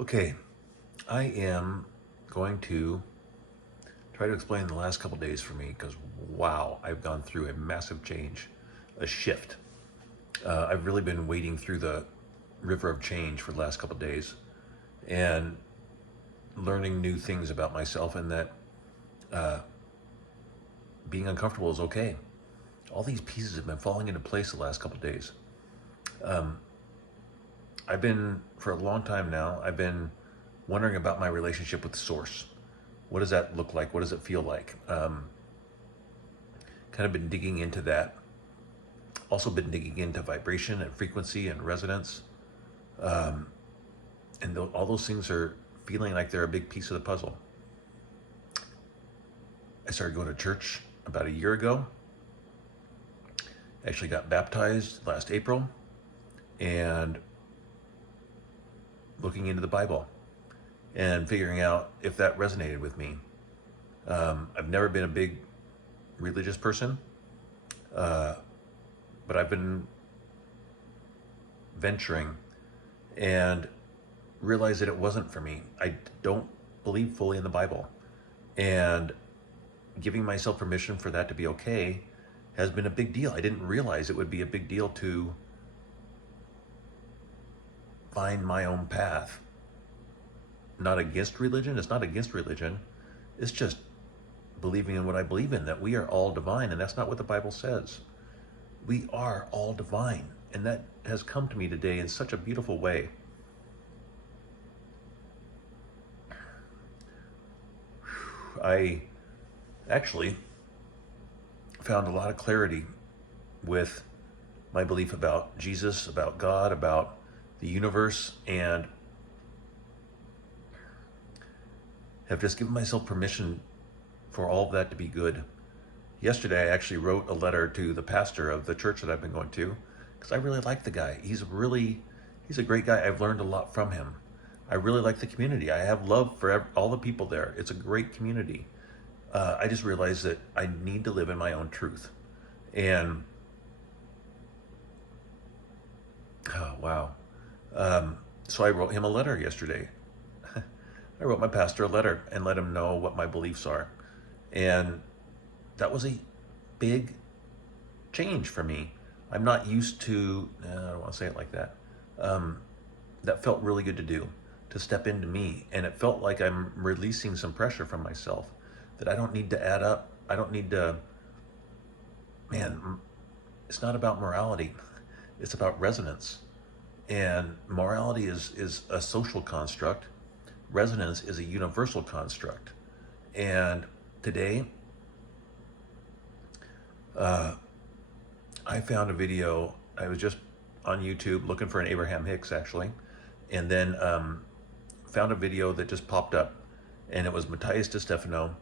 Okay, I am going to try to explain the last couple days for me because wow, I've gone through a massive change, a shift. I've really been wading through the river of change for the last couple days and learning new things about myself, and that being uncomfortable is okay. All these pieces have been falling into place the last couple days. I've been, for a long time now, I've been wondering about my relationship with the source. What does that look like? What does it feel like? Kind of been digging into that. Also been digging into vibration and frequency and resonance. All those things are feeling like they're a big piece of the puzzle. I started going to church about a year ago. Actually got baptized last April, and looking into the Bible and figuring out if that resonated with me. I've never been a big religious person, but I've been venturing and realized that it wasn't for me. I don't believe fully in the Bible, and giving myself permission for that to be okay has been a big deal. I didn't realize it would be a big deal to find my own path. Not against religion. It's not against religion. It's just believing in what I believe in, that we are all divine, and that's not what the Bible says. We are all divine, and that has come to me today in such a beautiful way. I actually found a lot of clarity with my belief about Jesus, about God, about the universe, and have just given myself permission for all of that to be good. Yesterday, I actually wrote a letter to the pastor of the church that I've been going to, because I really like the guy. He's a great guy. I've learned a lot from him. I really like the community. I have love for all the people there. It's a great community. I just realized that I need to live in my own truth. And, oh, wow. So I wrote him a letter yesterday. I wrote my pastor a letter and let him know what my beliefs are. And that was a big change for me. I'm not used to, I don't want to say it like that. That felt really good to do, to step into me. And it felt like I'm releasing some pressure from myself, that I don't need to add up. I don't need to, man, it's not about morality. It's about resonance. And morality is a social construct. Resonance is a universal construct. And today, I found a video. I was just on YouTube looking for an Abraham Hicks, actually, and then found a video that just popped up, and it was Matias de Stefano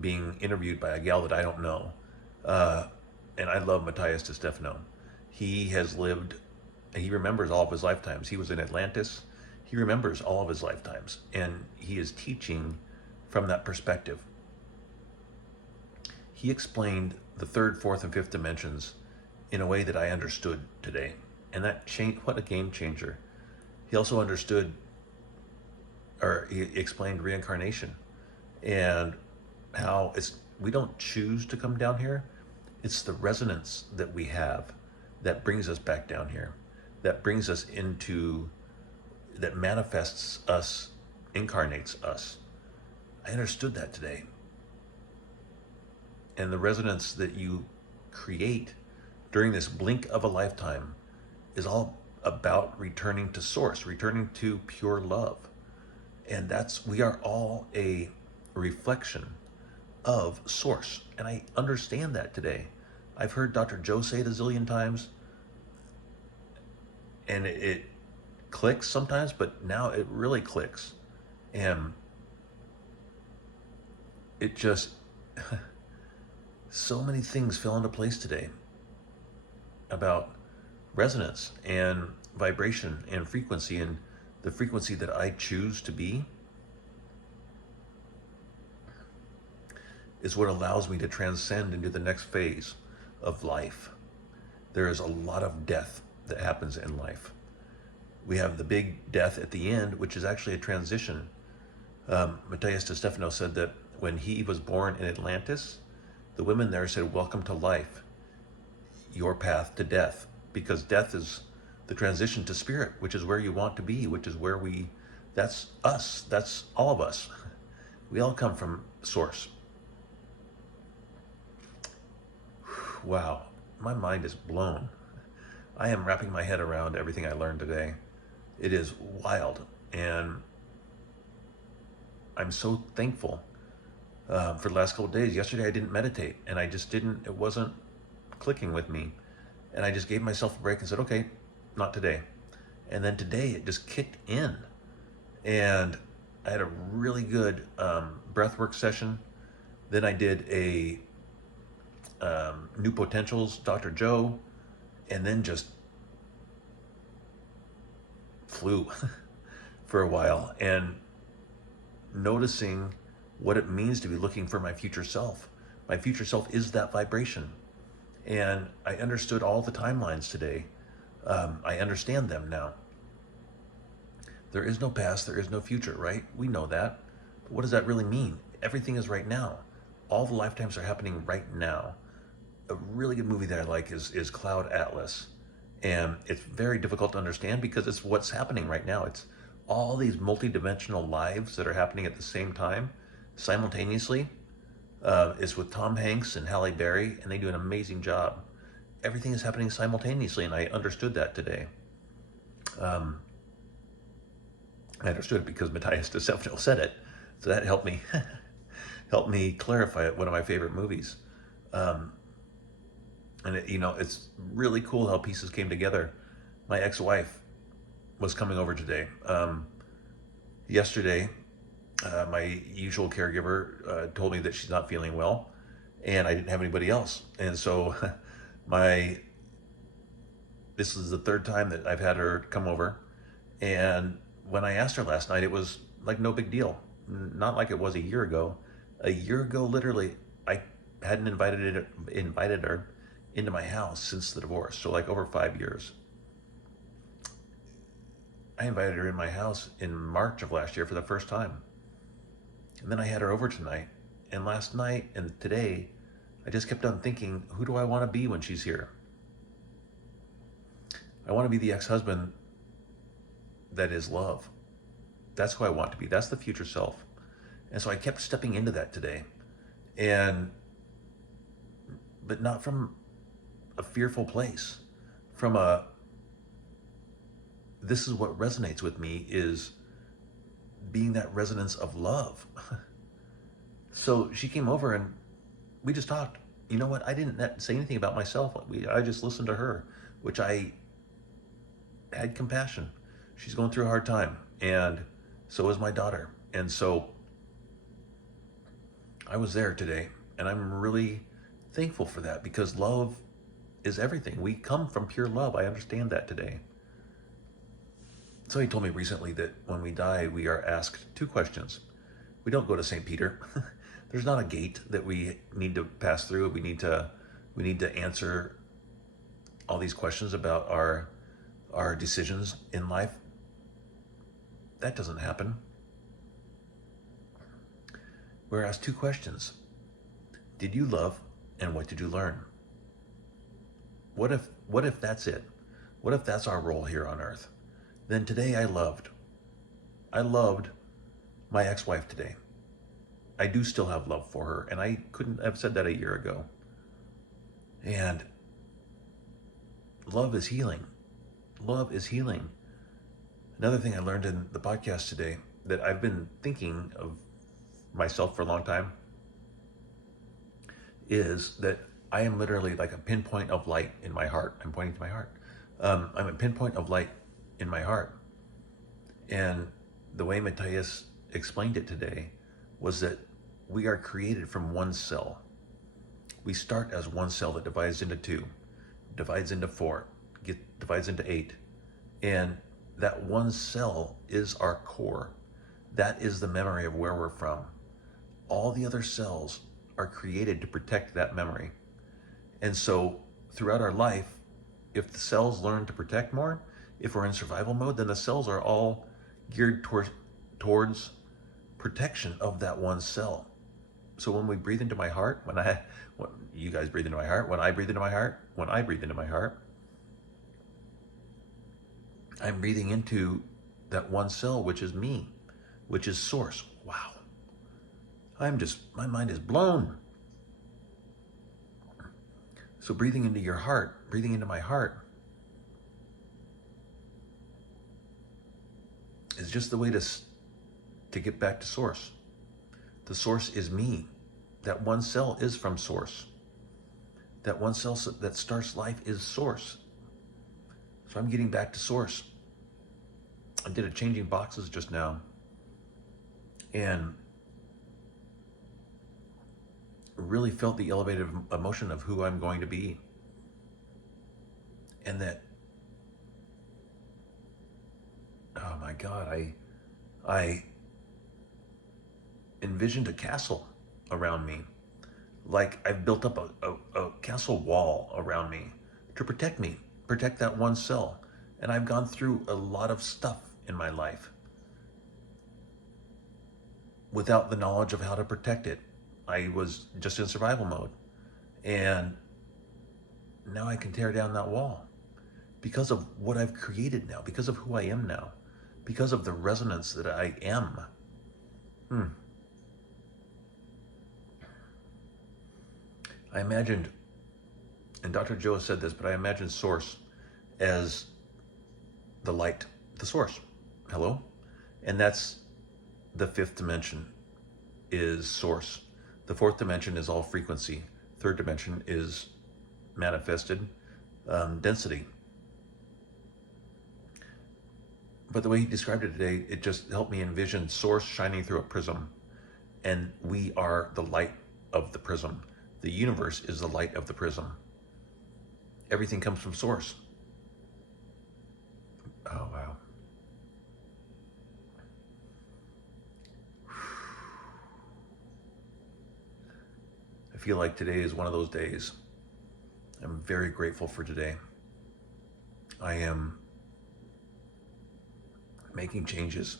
being interviewed by a gal that I don't know. And I love Matias de Stefano. He remembers all of his lifetimes. He was in Atlantis. He remembers all of his lifetimes, and he is teaching from that perspective. He explained the third, fourth, and fifth dimensions in a way that I understood today. And that changed, what a game changer. He also he explained reincarnation and how we don't choose to come down here. It's the resonance that we have that brings us back down here, that brings us that manifests us, incarnates us. I understood that today. And the resonance that you create during this blink of a lifetime is all about returning to source, returning to pure love. And we are all a reflection of source. And I understand that today. I've heard Dr. Joe say it a zillion times, and it clicks sometimes, but now it really clicks. And it just, so many things fell into place today about resonance and vibration and frequency, and the frequency that I choose to be is what allows me to transcend into the next phase of life. There is a lot of death that happens in life. We have the big death at the end, which is actually a transition. Matias de Stefano said that when he was born in Atlantis, the women there said, "Welcome to life, your path to death," because death is the transition to spirit, which is where you want to be, which is where that's us, that's all of us. We all come from source. Wow, my mind is blown. I am wrapping my head around everything I learned today. It is wild, and I'm so thankful for the last couple of days. Yesterday I didn't meditate, and it wasn't clicking with me. And I just gave myself a break and said, okay, not today. And then today it just kicked in. And I had a really good breathwork session. Then I did a New Potentials, Dr. Joe, and then just flew for a while and noticing what it means to be looking for my future self. My future self is that vibration. And I understood all the timelines today. I understand them now. There is no past, there is no future, right? We know that. But what does that really mean? Everything is right now. All the lifetimes are happening right now. A really good movie that I like is Cloud Atlas. And it's very difficult to understand because it's what's happening right now. It's all these multidimensional lives that are happening at the same time, simultaneously. It's with Tom Hanks and Halle Berry, and they do an amazing job. Everything is happening simultaneously, and I understood that today. I understood it because Matias de Stefano said it, so that helped me helped me clarify it. One of my favorite movies, and it's really cool how pieces came together. My ex-wife was coming over today. Yesterday, my usual caregiver told me that she's not feeling well, and I didn't have anybody else. And so this is the third time that I've had her come over. And when I asked her last night, it was like no big deal. Not like it was a year ago. A year ago, literally, I hadn't invited her into my house since the divorce. So like over 5 years. I invited her in my house in March of last year for the first time. And then I had her over tonight. And last night and today, I just kept on thinking, who do I want to be when she's here? I want to be the ex-husband that is love. That's who I want to be. That's the future self. And so I kept stepping into that today. But not from a fearful place. This is what resonates with me, is being that resonance of love. So she came over and we just talked. You know what? I didn't say anything about myself. I just listened to her, which I had compassion. She's going through a hard time, and so is my daughter. And so I was there today, and I'm really thankful for that, because love is everything. We come from pure love. I understand that today. Somebody told me recently that when we die, we are asked 2 questions. We don't go to St. Peter. There's not a gate that we need to pass through. We need to answer all these questions about our decisions in life. That doesn't happen. We're asked 2 questions. Did you love, and what did you learn? What if that's it? What if that's our role here on earth? Then today I loved. I loved my ex-wife today. I do still have love for her, and I couldn't have said that a year ago. And love is healing. Love is healing. Another thing I learned in the podcast today, that I've been thinking of myself for a long time, is that I am literally like a pinpoint of light in my heart. I'm pointing to my heart. I'm a pinpoint of light in my heart. And the way Matias explained it today was that we are created from one cell. We start as one cell that divides into 2, divides into 4, divides into 8. And that one cell is our core. That is the memory of where we're from. All the other cells are created to protect that memory. And so throughout our life, if the cells learn to protect more, If we're in survival mode, then the cells are all geared towards protection of that one cell. So when we breathe into my heart, when you guys breathe into my heart, when I breathe into my heart, I'm breathing into that one cell, which is me, which is source. Wow. My mind is blown. So breathing into your heart, breathing into my heart, is just the way to get back to source. The source is me. That one cell is from source. That one cell that starts life is source. So I'm getting back to source. I did a changing boxes just now, and really felt the elevated emotion of who I'm going to be. And that, oh my God, I envisioned a castle around me. Like I've built up a castle wall around me to protect that one cell. And I've gone through a lot of stuff in my life without the knowledge of how to protect it. I was just in survival mode. And now I can tear down that wall because of what I've created now, because of who I am now, because of the resonance that I am. I imagined, and Dr. Joe has said this, but I imagined source as the light, the source. Hello? And that's the fifth dimension is source. The fourth dimension is all frequency. Third dimension is manifested density. But the way he described it today, it just helped me envision source shining through a prism. And we are the light of the prism. The universe is the light of the prism. Everything comes from source. Oh, wow. I feel like today is one of those days. I'm very grateful for today. I am making changes.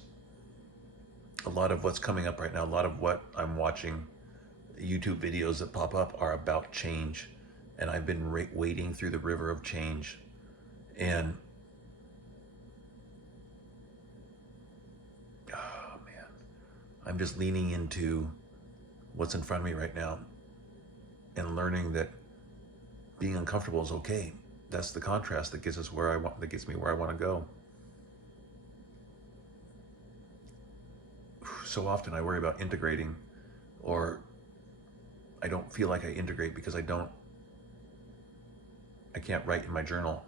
A lot of what's coming up right now, a lot of what I'm watching, YouTube videos that pop up are about change. And I've been wading through the river of change. And oh man, I'm just leaning into what's in front of me right now and learning that being uncomfortable is okay. That's the contrast that gets me where I want to go. So often I worry about integrating, or I don't feel like I integrate because I can't write in my journal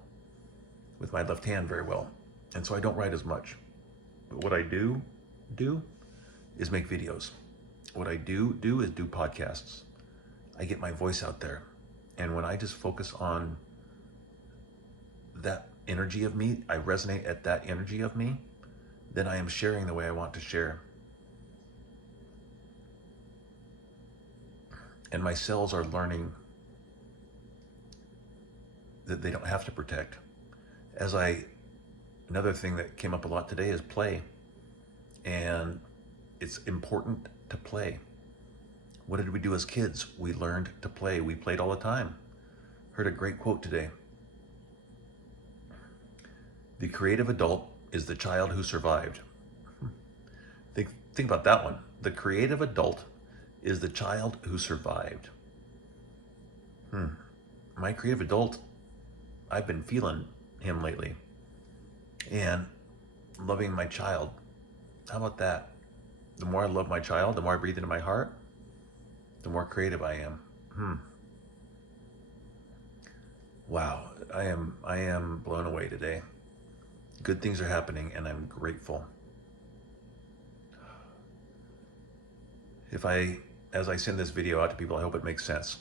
with my left hand very well. And so I don't write as much. But what I do is make videos. What I do is do podcasts. I get my voice out there. And when I just focus on that energy of me, I resonate at that energy of me, then I am sharing the way I want to share. And my cells are learning that they don't have to protect. Another thing that came up a lot today is play. And it's important to play. What did we do as kids? We learned to play. We played all the time. Heard a great quote today. The creative adult is the child who survived. Think about that one. The creative adult is the child who survived. My creative adult, I've been feeling him lately. And loving my child. How about that? The more I love my child, the more I breathe into my heart, the more creative I am. Wow, I am blown away today. Good things are happening and I'm grateful. As I send this video out to people, I hope it makes sense.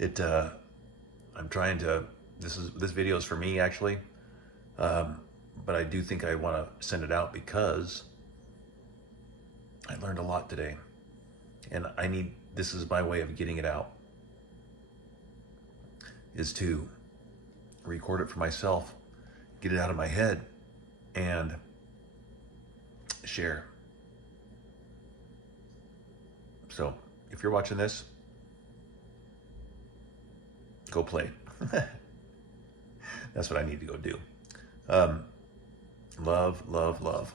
I'm trying to, this video is for me actually, but I do think I want to send it out because I learned a lot today, and this is my way of getting it out, is to record it for myself get it out of my head and share. So if you're watching this, go play. That's what I need to go do. Love, love, love.